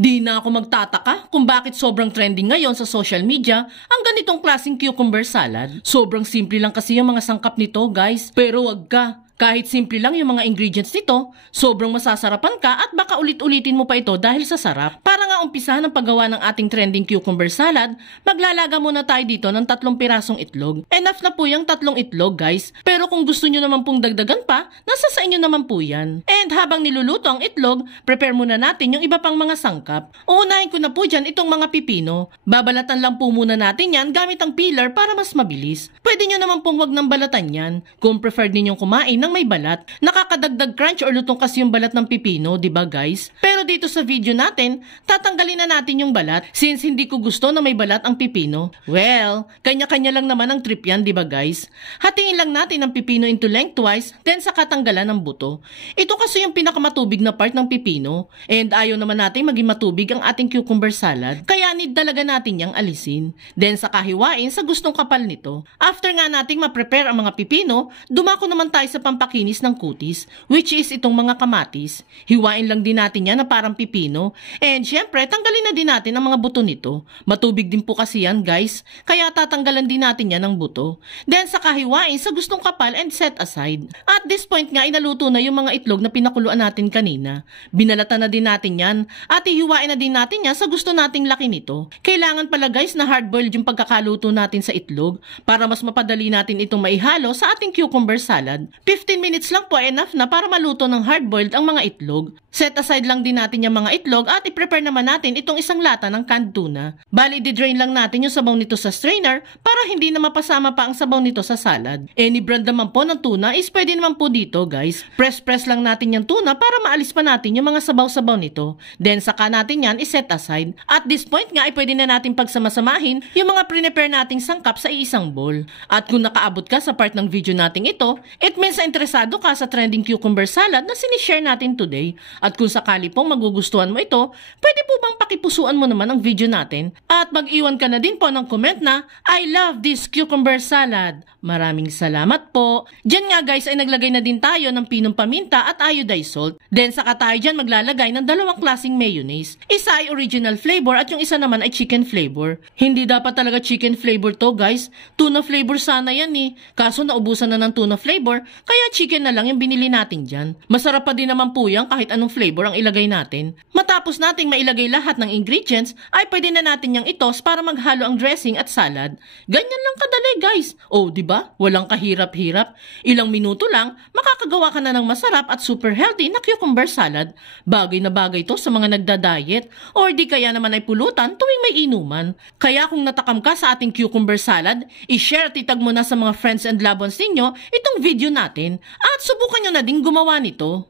Di na ako magtataka kung bakit sobrang trending ngayon sa social media ang ganitong klaseng cucumber salad. Sobrang simple lang kasi yung mga sangkap nito, guys. Pero wag ka. Kahit simple lang yung mga ingredients nito, sobrang masasarapan ka at baka ulit-ulitin mo pa ito dahil sa sarap. Para nga umpisahan ang paggawa ng ating trending cucumber salad, maglalaga muna tayo dito ng 3 pirasong itlog. Enough na po yung 3 itlog, guys. Pero kung gusto nyo naman pong dagdagan pa, nasa sa inyo naman po yan. And habang niluluto ang itlog, prepare muna natin yung iba pang mga sangkap. Uunahin ko na po dyan itong mga pipino. Babalatan lang po muna natin yan gamit ang peeler para mas mabilis. Pwede nyo naman pong wag ng balatan yan. Kung preferred ninyong kumain ng may balat, nakakadagdag crunch or lutong kasi yung balat ng pipino, di ba guys? Pero dito sa video natin, tatanggalin na natin yung balat since hindi ko gusto na may balat ang pipino. Well, kanya-kanya lang naman ang trip yan, di ba guys? Hatingin lang natin ang pipino into lengthwise, then sa katanggalan ng buto. Ito kasi yung pinakamatubig na part ng pipino, and ayaw naman natin maging matubig ang ating cucumber salad, kaya need talaga natin yang alisin. Then sa kahiwain sa gustong kapal nito. After nga nating ma-prepare ang mga pipino, dumako naman tayo sa pampakinis ng kutis, which is itong mga kamatis. Hiwain lang din natin yan na parang pipino. And syempre, tanggalin na din natin ang mga buto nito. Matubig din po kasi yan, guys. Kaya tatanggalan din natin yan ng buto. Then sa kahiwain sa gustong kapal and set aside. At this point nga, inaluto na yung mga itlog na pinakuluan natin kanina. Binalatan na din natin yan. At ihiwain na din natin yan sa gusto nating laki nito. Kailangan pala guys na hard-boiled yung pagkakaluto natin sa itlog para mas mapadali natin itong maihalo sa ating cucumber salad. 15 minutes lang po enough na para maluto ng hard-boiled ang mga itlog. Set aside lang din natin yung mga itlog at i-prepare naman natin itong isang lata ng canned tuna. Bali, di-drain lang natin yung sabaw nito sa strainer para hindi na mapasama pa ang sabaw nito sa salad. Any brand naman po ng tuna is pwede naman po dito guys. Press lang natin yung tuna para maalis pa natin yung mga sabaw-sabaw nito. Then saka natin yan i-set aside. At this point nga ay pwede na natin pagsamasamahin yung mga prepare nating sangkap sa iisang bowl. At kung nakaabot ka sa part ng video nating ito, it means interesado ka sa trending cucumber salad na sinishare natin today. At kung sakali pong magugustuhan mo ito, pwede po bang pakipusuan mo naman ang video natin? At mag-iwan ka na din po ng comment na, I love this cucumber salad. Maraming salamat po. Diyan nga guys ay naglagay na din tayo ng pinong paminta at iodized salt. Then saka tayo dyan maglalagay ng 2 klaseng mayonnaise. Isa ay original flavor at yung isa naman ay chicken flavor. Hindi dapat talaga chicken flavor to guys. Tuna flavor sana yan eh. Kaso naubusan na ng tuna flavor, kaya chicken na lang yung binili natin dyan. Masarap pa din naman po yan kahit anong flavor ang ilagay natin. Matapos nating mailagay lahat ng ingredients, ay pwede na natin yang itos para maghalo ang dressing at salad. Ganyan lang kadali guys. Oh, di ba? Walang kahirap-hirap. Ilang minuto lang, makakagawa ka na ng masarap at super healthy na cucumber salad. Bagay na bagay to sa mga nagda-diet or di kaya naman ay pulutan tuwing may inuman. Kaya kung natakam ka sa ating cucumber salad, i-share at itag mo na sa mga friends and loved ones ninyo itong video natin at subukan nyo na din gumawa nito.